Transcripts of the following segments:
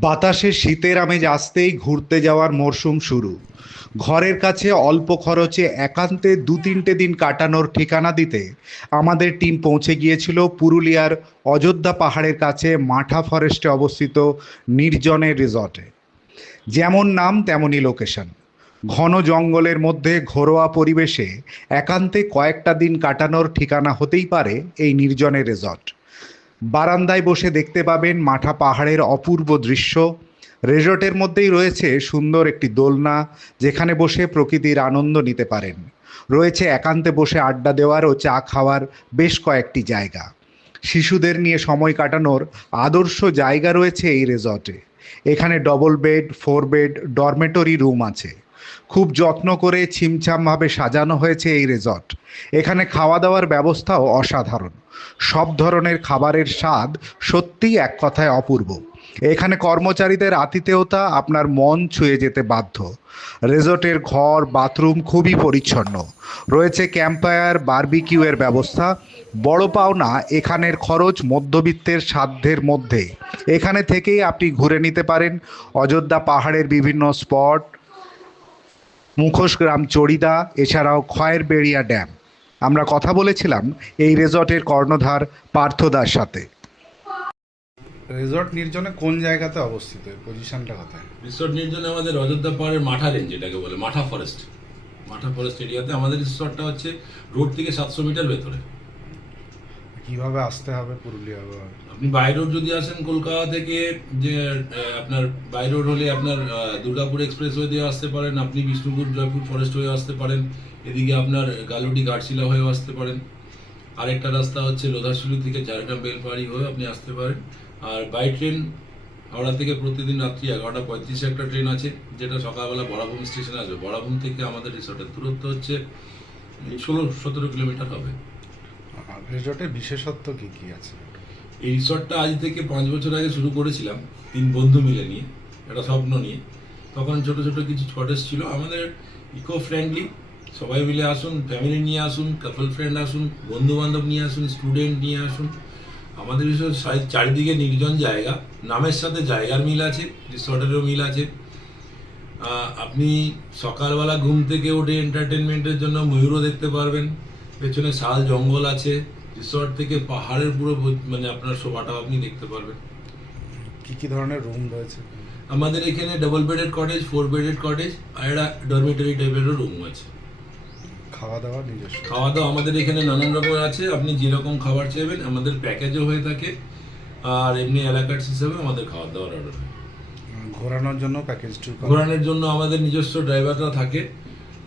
বাতাসে শীতের আমেজ আসতেই ঘুরতে যাওয়ার মরশুম শুরু। ঘরের কাছে অল্প খরচে একান্তে দু তিনটে দিন কাটানোর ঠিকানা দিতে আমাদের টিম পৌঁছে গিয়েছিল পুরুলিয়ার অযোধ্যা পাহাড়ের কাছে মাঠা ফরেস্টে অবস্থিত নির্জনের রিসর্টে। যেমন নাম, তেমনই লোকেশন। ঘন জঙ্গলের মধ্যে ঘরোয়া পরিবেশে একান্তে কয়েকটা দিন কাটানোর ঠিকানা হতেই পারে এই নির্জনের রিসর্ট। বারান্দায় বসে দেখতে পাবেন মাঠা পাহাড়ের অপূর্ব দৃশ্য। রেজর্টের মধ্যেই রয়েছে সুন্দর একটি দোলনা, যেখানে বসে প্রকৃতির আনন্দ নিতে পারেন। রয়েছে একান্তে বসে আড্ডা দেওয়ার ও চা খাওয়ার বেশ কয়েকটি জায়গা। শিশুদের নিয়ে সময় কাটানোর আদর্শ জায়গা রয়েছে এই রিসর্টে। এখানে double bed four bed dormitory room আছে। খুব যত্ন করে ছিমছামভাবে সাজানো হয়েছে এই রিসর্ট। এখানে খাওয়া দাওয়ার ব্যবস্থাও অসাধারণ। সব ধরনের খাবারের স্বাদ সত্যিই এক কথায় অপূর্ব। এখানে কর্মচারীদের আতিথেয়তা আপনার মন ছুঁয়ে যেতে বাধ্য। রেজর্টের ঘর, বাথরুম খুবই পরিচ্ছন্ন। রয়েছে ক্যাম্পায়ার, বারবিকিউয়ের ব্যবস্থা। বড় পাওনা এখানের খরচ মধ্যবিত্তের সাধ্যের মধ্যে। এখানে থেকেই আপনি ঘুরে নিতে পারেন। অযোধ্যা পাহাড়ের বিভিন্ন স্পট মুখোশগ্রাম চড়িদা এছাড়াও খয়ের বেড়িয়া ড্যাম। আমরা কথা বলেছিলাম এই রিসর্টের কর্ণধার পার্থদার সাথে। রিসর্ট নির্জনে কোন জায়গাতে অবস্থিত? এই পজিশনটা কোথায়? রিসর্ট নির্জনে আমাদের অযোধ্যা পাহাড়ের মাঠা রেঞ্জ যেটাকে বলে মাঠা ফরেস্ট মাঠা ফরেস্ট এরিয়াতে আমাদের রিসর্টটা হচ্ছে রোড থেকে সাতশো মিটার ভেতরে। কীভাবে আসতে হবে পুরুলিয়া আপনি বাই রোড যদি আসেন কলকাতা থেকে, যে আপনার বাই রোড হলে আপনার দুর্গাপুর এক্সপ্রেস ওয়ে দিয়ে আসতে পারেন, আপনি বিষ্ণুপুর, জয়পুর ফরেস্ট হয়ে আসতে পারেন, এদিকে আপনার গালুটি গাটশিলা হয়েও আসতে পারেন। আরেকটা রাস্তা হচ্ছে লোধাশুলি থেকে ঝাড়গ্রাম বেলপাহাড়ি হয়ে আপনি আসতে পারেন। আর বাই ট্রেন, হাওড়া থেকে প্রতিদিন রাত্রি এগারোটা পঁয়ত্রিশে একটা ট্রেন আছে, যেটা সকালবেলা বড়াভূম স্টেশনে আসবে। বড়াভূম থেকে আমাদের রিসর্টের দূরত্ব হচ্ছে, ষোলো, সতেরো কিলোমিটার হবে। রিসর্টের বিশেষত্ব কী কী আছে? এই রিসর্টটা আজ থেকে পাঁচ বছর আগে শুরু করেছিলাম, তিন বন্ধু মিলে নিয়ে, একটা স্বপ্ন নিয়ে। তখন ছোট ছোট কিছু কটেজ ছিল, আমাদের ইকো ফ্রেন্ডলি সবাই মিলে আসুন ফ্যামিলি নিয়ে আসুন কাপল ফ্রেন্ড আসুন বন্ধু বান্ধব নিয়ে আসুন স্টুডেন্ট নিয়ে আসুন। আমাদের চারিদিকে নির্জন জায়গা, নামের সাথে জায়গার মিল আছে রিসর্টেরও মিল আছে। আপনি সকালবেলা ঘুম থেকে উঠে এন্টারটেনমেন্টের জন্য ময়ূরও দেখতে পারবেন, পেছনে শাল জঙ্গল আছে রিসর্ট থেকে পাহাড়ের পুরো মানে আপনার শোভাটা আপনি দেখতে পারবেন। কি কি ধরনের রুম রয়েছে? আমাদের এখানে double bedded cottage four bedded cottage আর একটা ডরমেটরি টাইপেরও রুম আছে। খাওয়া দাওয়া নিজস্ব? খাওয়া দাওয়া আমাদের এখানে নানান রকম আছে আপনি যেরকম খাবার চাইবেন আমাদের প্যাকেজও হয়ে থাকে আর এমনি এলাকার্স হিসাবে আমাদের খাওয়া দাওয়ার অর্ডার ঘোরানোর জন্য প্যাকেজ ঘোরানোর জন্য আমাদের নিজস্ব ড্রাইভাররা থাকে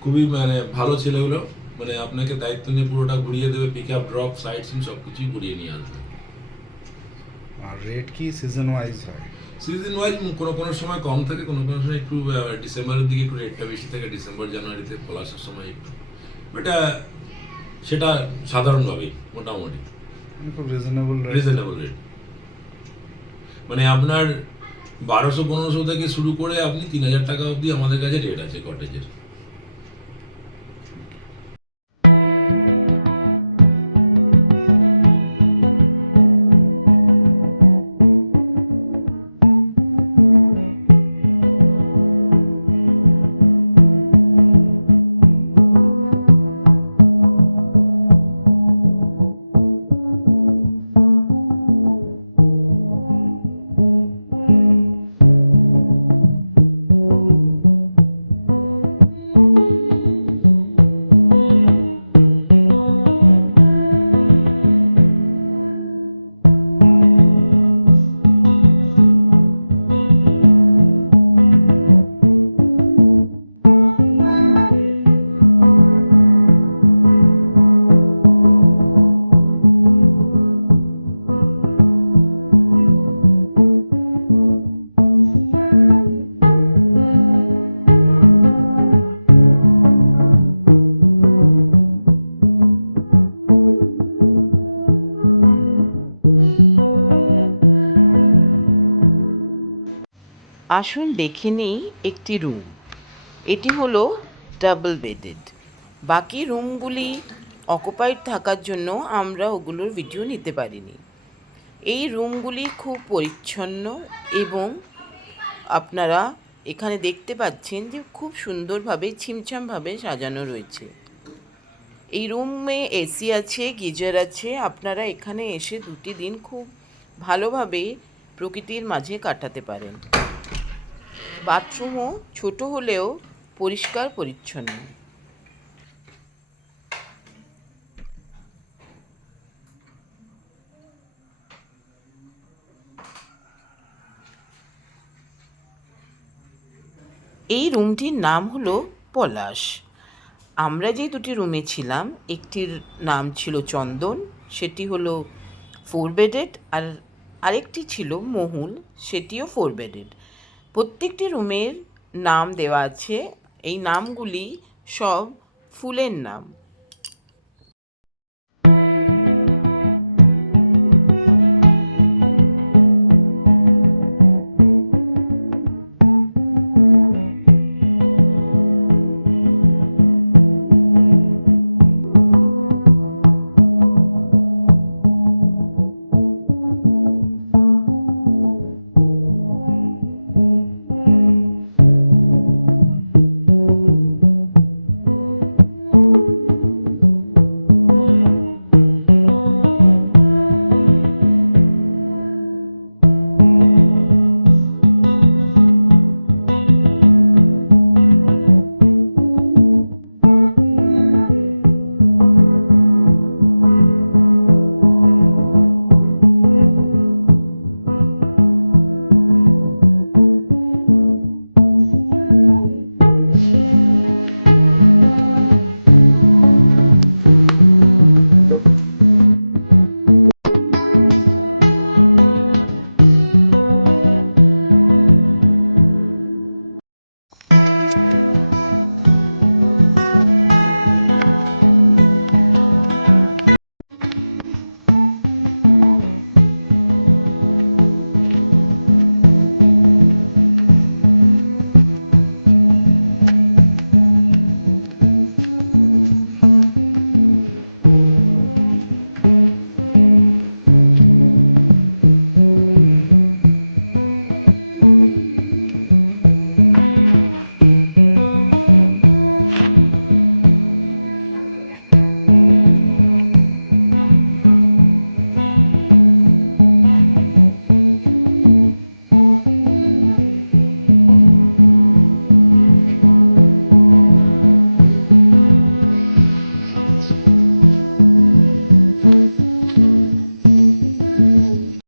খুবই মানে ভালো ছেলেগুলো। মানে আপনাকে দায়িত্ব নিয়ে পুরোটা ঘুরিয়ে দেবে pick up drop sight seen সব কিছুই ঘুরিয়ে নিয়ে আসবে। আর রেট কি সিজন ওয়াইজ হয়? সিজন ওয়াইজ কোনো কোনো সময় কম থাকে কোনো কোনো সময় একটু ডিসেম্বরের দিকে একটু রেটটা বেশি থাকে ডিসেম্বর জানুয়ারিতে পলাশের সময় একটু। বাট সেটা সাধারণভাবেই মোটামুটি। মানে খুব রিজনেবল রেট রিজনেবল রেট মানে আপনার বারোশো পনেরোশো থেকে শুরু করে আপনি তিন হাজার টাকা অবধি আমাদের কাছে রেট আছে কটেজের আসুন দেখে নিই একটি রুম এটি হলো ডাবল বেডেড বাকি রুমগুলি অকুপাইড থাকার জন্য আমরা ওগুলোর ভিডিও নিতে পারিনি। এই রুমগুলি খুব পরিচ্ছন্ন এবং আপনারা এখানে দেখতে পাচ্ছেন যে খুব সুন্দরভাবে, ছিমছামভাবে সাজানো রয়েছে। এই রুমে এসি আছে, গিজার আছে। আপনারা এখানে এসে দুটি দিন খুব ভালোভাবে প্রকৃতির মাঝে কাটাতে পারেন। বাথরুমও ছোট হলেও পরিষ্কার পরিচ্ছন্ন। এই রুমটির নাম হলো পলাশ। আমরা যে দুটি রুমে ছিলাম, একটির নাম ছিল চন্দন, সেটি হলো ফোর বেডেড আর আরেকটি ছিল মহুল সেটিও ফোর বেডেড প্রত্যেকটি রুমের নাম দেওয়া আছে। এই নামগুলি সব ফুলের নাম।